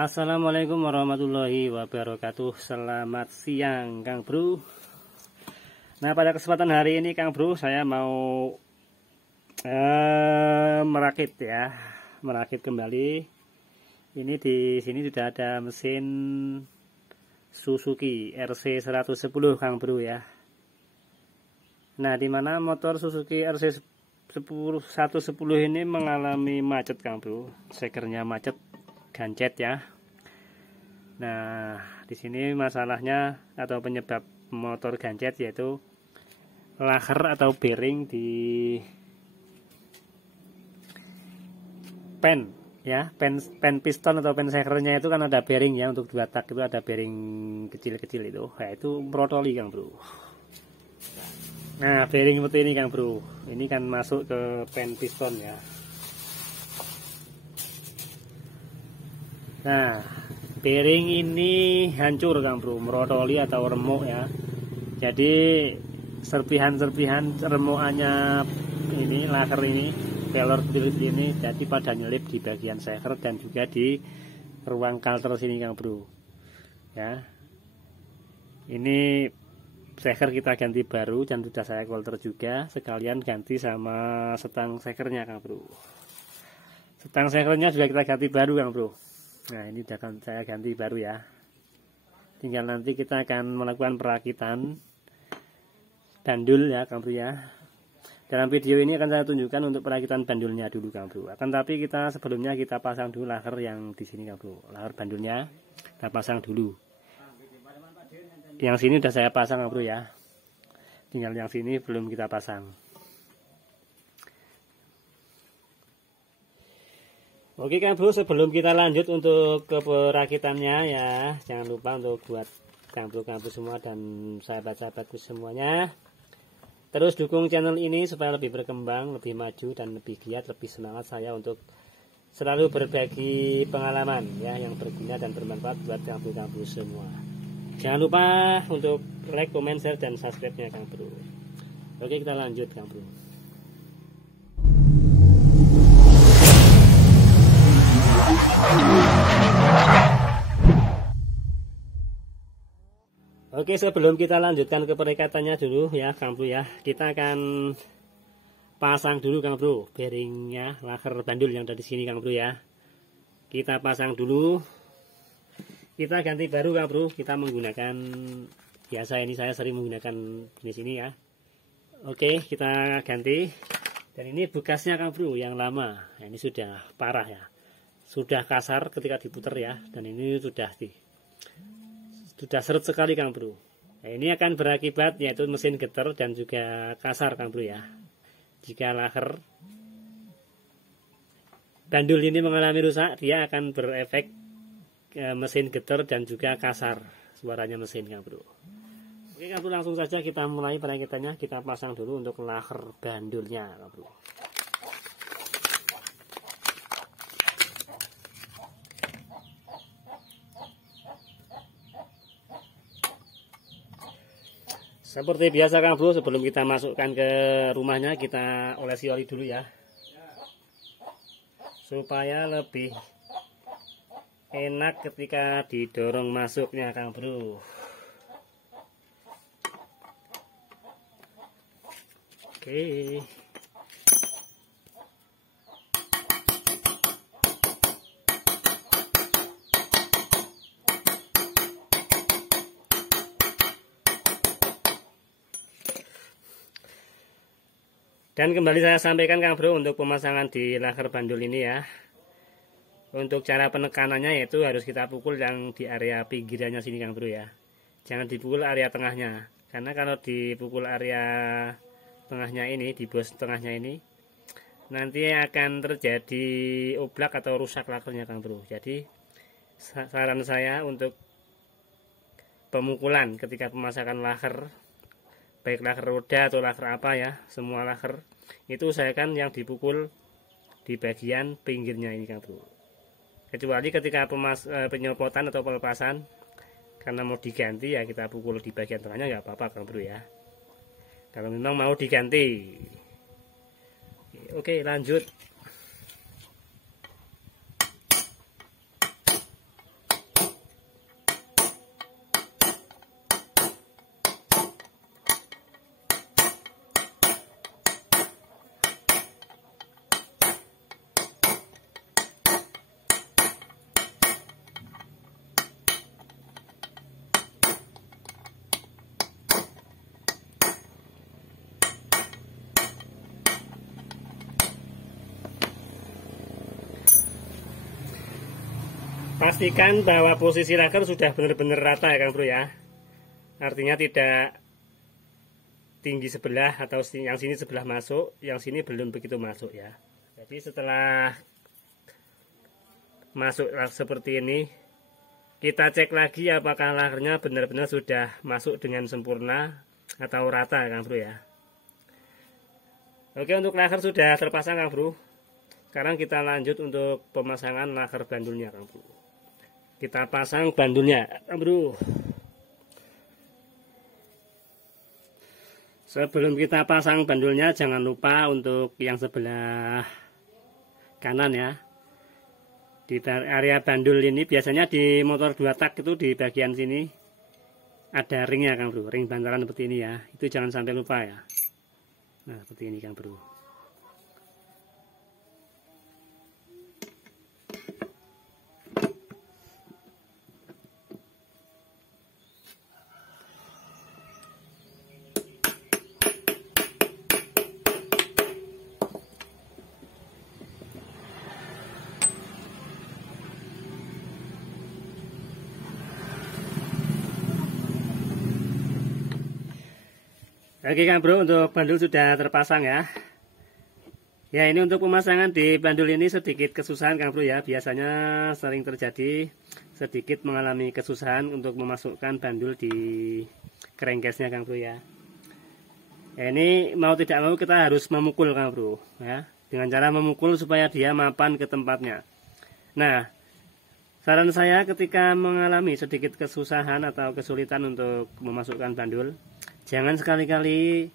Assalamualaikum warahmatullahi wabarakatuh. Selamat siang Kang Bro. Nah, pada kesempatan hari ini Kang Bro, saya mau merakit ya, merakit kembali. Ini di sini sudah ada mesin Suzuki RC 110 Kang Bro ya. Nah, di mana motor Suzuki RC 110 ini mengalami macet Kang Bro, sekernya macet, gancet ya. Nah, di sini masalahnya atau penyebab motor gancet yaitu laker atau bearing di pen ya, pen piston atau pen sekernya itu kan ada bearing ya, untuk 2 tak itu ada bearing kecil-kecil itu. Nah, itu merotoli Kang Bro. Nah, bearing seperti ini Kang Bro. Ini kan masuk ke pen piston ya. Nah, bearing ini hancur Kang Bro, merotoli atau remuk ya. Jadi serpihan-serpihan remukannya ini, laker ini, pelor kecil ini, jadi pada nyelip di bagian seker dan juga di ruang kalter sini Kang Bro. Ya. Ini seker kita ganti baru dan sudah saya kolter juga, sekalian ganti sama setang sekernya Kang Bro. Setang sekernya juga kita ganti baru Kang Bro. Nah, ini akan saya ganti baru ya. Tinggal nanti kita akan melakukan perakitan bandul ya Kang Bro ya. Dalam video ini akan saya tunjukkan untuk perakitan bandulnya dulu Kang Bro. Akan tapi kita sebelumnya kita pasang dulu laker yang di sini Kang Bro. Laker bandulnya kita pasang dulu. Yang sini sudah saya pasang Kang Bro ya. Tinggal yang sini belum kita pasang. Oke Kang Bro, sebelum kita lanjut untuk ke perakitannya ya, jangan lupa untuk buat Kang Bro semua dan sahabat-sahabatku semuanya, terus dukung channel ini supaya lebih berkembang, lebih maju dan lebih giat, lebih semangat saya untuk selalu berbagi pengalaman ya yang berguna dan bermanfaat buat Kang Bro semua. Jangan lupa untuk like, comment, share dan subscribe-nya Kang Bro. Oke, kita lanjut Kang Bro. Oke, sebelum kita lanjutkan ke perikatannya dulu ya Kang Bro ya, kita akan pasang dulu Kang Bro bearingnya, laker bandul yang ada di sini Kang Bro ya. Kita pasang dulu, kita ganti baru Kang Bro. Kita menggunakan biasa, ini saya sering menggunakan jenis ini ya. Oke, kita ganti. Dan ini bekasnya Kang Bro yang lama. Nah, ini sudah parah ya, sudah kasar ketika diputar ya, dan ini sudah seret sekali Kang Bro. Nah, ini akan berakibat yaitu mesin getar dan juga kasar Kang Bro ya. Jika laker bandul ini mengalami rusak, dia akan berefek mesin getar dan juga kasar suaranya mesin Kang Bro. Oke Kang Bro, langsung saja kita mulai perakitannya. Kita pasang dulu untuk laker bandulnya Kang Bro. Seperti biasa Kang Bro, sebelum kita masukkan ke rumahnya, kita olesi oli dulu ya, supaya lebih enak ketika didorong masuknya Kang Bro. Oke. Dan kembali saya sampaikan Kang Bro untuk pemasangan di laker bandul ini ya. Untuk cara penekanannya yaitu harus kita pukul yang di area pinggirannya sini Kang Bro ya. Jangan dipukul area tengahnya. Karena kalau dipukul area tengahnya ini, di bos tengahnya ini, nanti akan terjadi oblak atau rusak lakernya Kang Bro. Jadi saran saya untuk pemukulan ketika pemasangan laker, baik laker roda atau laker apa ya, semua laker itu usahakan yang dipukul di bagian pinggirnya ini Kang Bro. Kecuali ketika penyopotan atau pelepasan karena mau diganti ya kita pukul di bagian tengahnya, nggak apa-apa Kang Bro ya, kalau memang mau diganti. Oke, lanjut. pastikan bahwa posisi laker sudah benar-benar rata ya Kang Bro ya. Artinya tidak tinggi sebelah atau yang sini sebelah masuk, yang sini belum begitu masuk ya. Jadi setelah masuk seperti ini, kita cek lagi apakah lakernya benar-benar sudah masuk dengan sempurna atau rata Kang Bro ya. Oke, untuk laker sudah terpasang Kang Bro. Sekarang kita lanjut untuk pemasangan laker bandulnya Kang Bro. Kita pasang bandulnya Kang Bro. Sebelum kita pasang bandulnya, jangan lupa untuk yang sebelah kanan ya. Di area bandul ini biasanya di motor 2 tak itu di bagian sini ada ringnya Kang Bro, ring bantalan seperti ini ya. Itu jangan sampai lupa ya. Nah, seperti ini Kang Bro. Oke Kang Bro, untuk bandul sudah terpasang ya. Ya, ini untuk pemasangan di bandul ini sedikit kesusahan Kang Bro ya. Biasanya sering terjadi sedikit mengalami kesusahan untuk memasukkan bandul di crankcase-nya Kang Bro ya. Ya, ini mau tidak mau kita harus memukul Kang Bro ya. Dengan cara memukul supaya dia mapan ke tempatnya. Nah, saran saya ketika mengalami sedikit kesusahan atau kesulitan untuk memasukkan bandul, jangan sekali-kali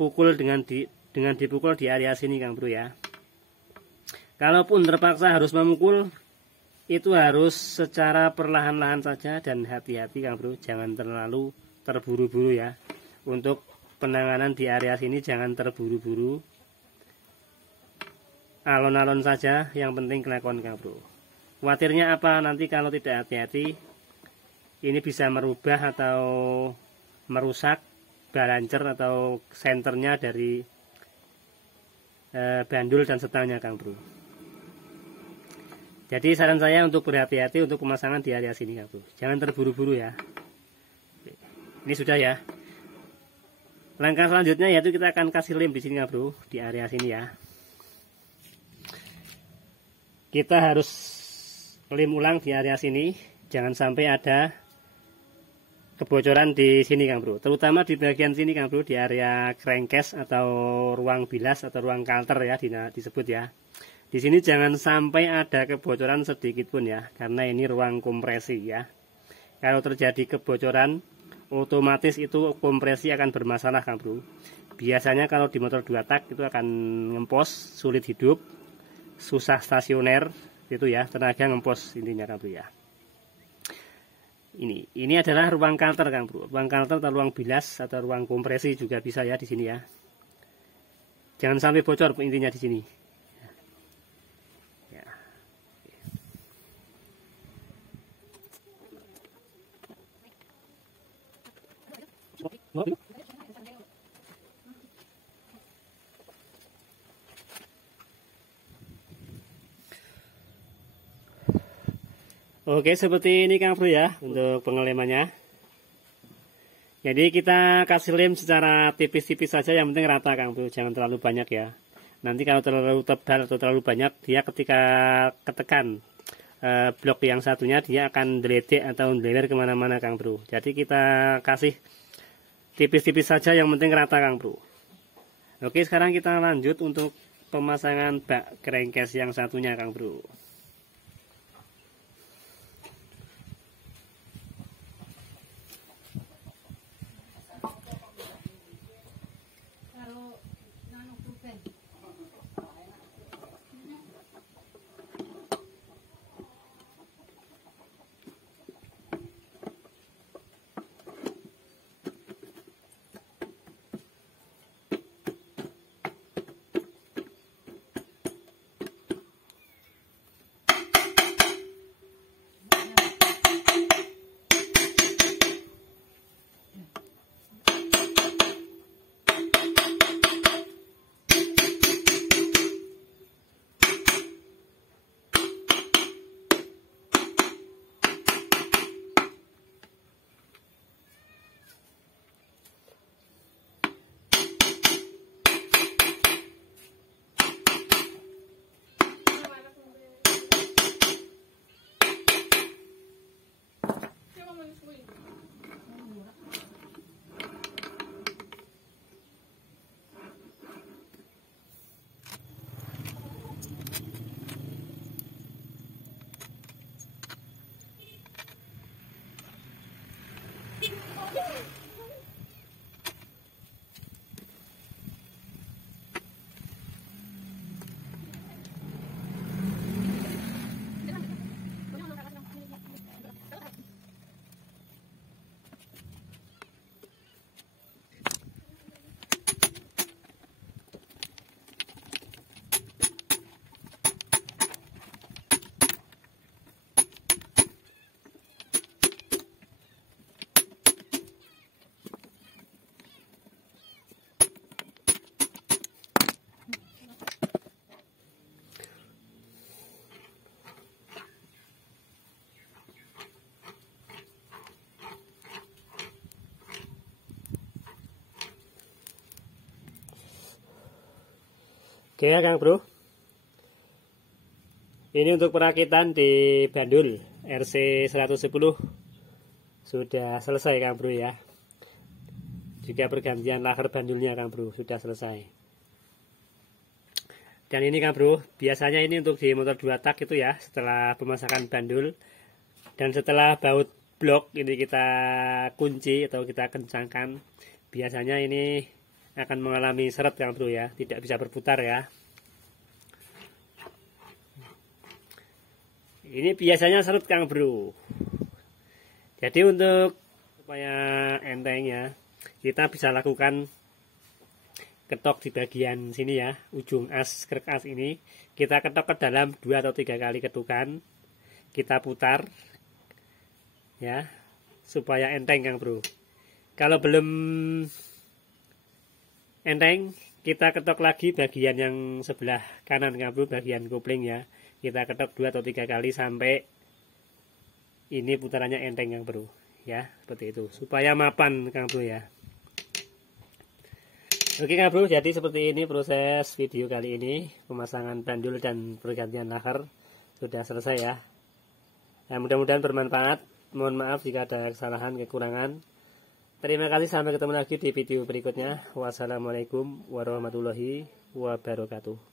pukul dengan dipukul di area sini Kang Bro ya. Kalaupun terpaksa harus memukul, itu harus secara perlahan-lahan saja dan hati-hati Kang Bro, jangan terlalu terburu-buru ya. Untuk penanganan di area sini jangan terburu-buru, alon-alon saja, yang penting kelakon Kang Bro. Khawatirnya apa, nanti kalau tidak hati-hati ini bisa merubah atau merusak balancer atau senternya dari bandul dan setangnya Kang Bro. Jadi saran saya untuk berhati-hati untuk pemasangan di area sini Kang Bro. Jangan terburu-buru ya. Ini sudah ya. Langkah selanjutnya yaitu kita akan kasih lem di sini Kang Bro, di area sini ya. Kita harus lem ulang di area sini, jangan sampai ada kebocoran di sini Kang Bro, terutama di bagian sini Kang Bro, di area crankcase atau ruang bilas atau ruang kalter ya disebut ya. Di sini jangan sampai ada kebocoran sedikit pun ya, karena ini ruang kompresi ya. Kalau terjadi kebocoran, otomatis itu kompresi akan bermasalah Kang Bro. Biasanya kalau di motor 2 tak itu akan ngempos, sulit hidup, susah stasioner itu ya, tenaga ngempos intinya Kang Bro ya. Ini adalah ruang kalter Kang Bro. Ruang kalter atau ruang bilas atau ruang kompresi juga bisa ya di sini ya. Jangan sampai bocor intinya di sini. Ya. Oke, seperti ini Kang Bro ya untuk pengelemannya. Jadi kita kasih lem secara tipis-tipis saja, yang penting rata Kang Bro, jangan terlalu banyak ya. Nanti kalau terlalu tebal atau terlalu banyak, dia ketika ketekan blok yang satunya dia akan deledek atau deler kemana-mana Kang Bro. Jadi kita kasih tipis-tipis saja, yang penting rata Kang Bro. Oke, sekarang kita lanjut untuk pemasangan bak crankcase yang satunya Kang Bro. Oke ya Kang Bro, ini untuk perakitan di bandul RC 110 sudah selesai Kang Bro ya. Juga pergantian laker bandulnya Kang Bro sudah selesai. Dan ini Kang Bro, biasanya ini untuk di motor 2 tak itu ya, setelah pemasangan bandul dan setelah baut blok ini kita kunci atau kita kencangkan, biasanya ini akan mengalami seret Kang Bro ya, tidak bisa berputar ya. Ini biasanya seret Kang Bro. Jadi untuk supaya enteng ya, kita bisa lakukan ketok di bagian sini ya, ujung as krek as ini kita ketok ke dalam 2 atau 3 kali ketukan, kita putar ya supaya enteng Kang Bro. Kalau belum enteng, kita ketok lagi bagian yang sebelah kanan Kang Bro, bagian kopling ya. Kita ketok 2 atau 3 kali sampai ini putarannya enteng Kang Bro. Ya, seperti itu. Supaya mapan Kang Bro ya. Oke Kang Bro, jadi seperti ini proses video kali ini. Pemasangan bandul dan pergantian laker sudah selesai ya. Nah, mudah-mudahan bermanfaat. Mohon maaf jika ada kesalahan, kekurangan. Terima kasih, sampai ketemu lagi di video berikutnya. Wassalamualaikum warahmatullahi wabarakatuh.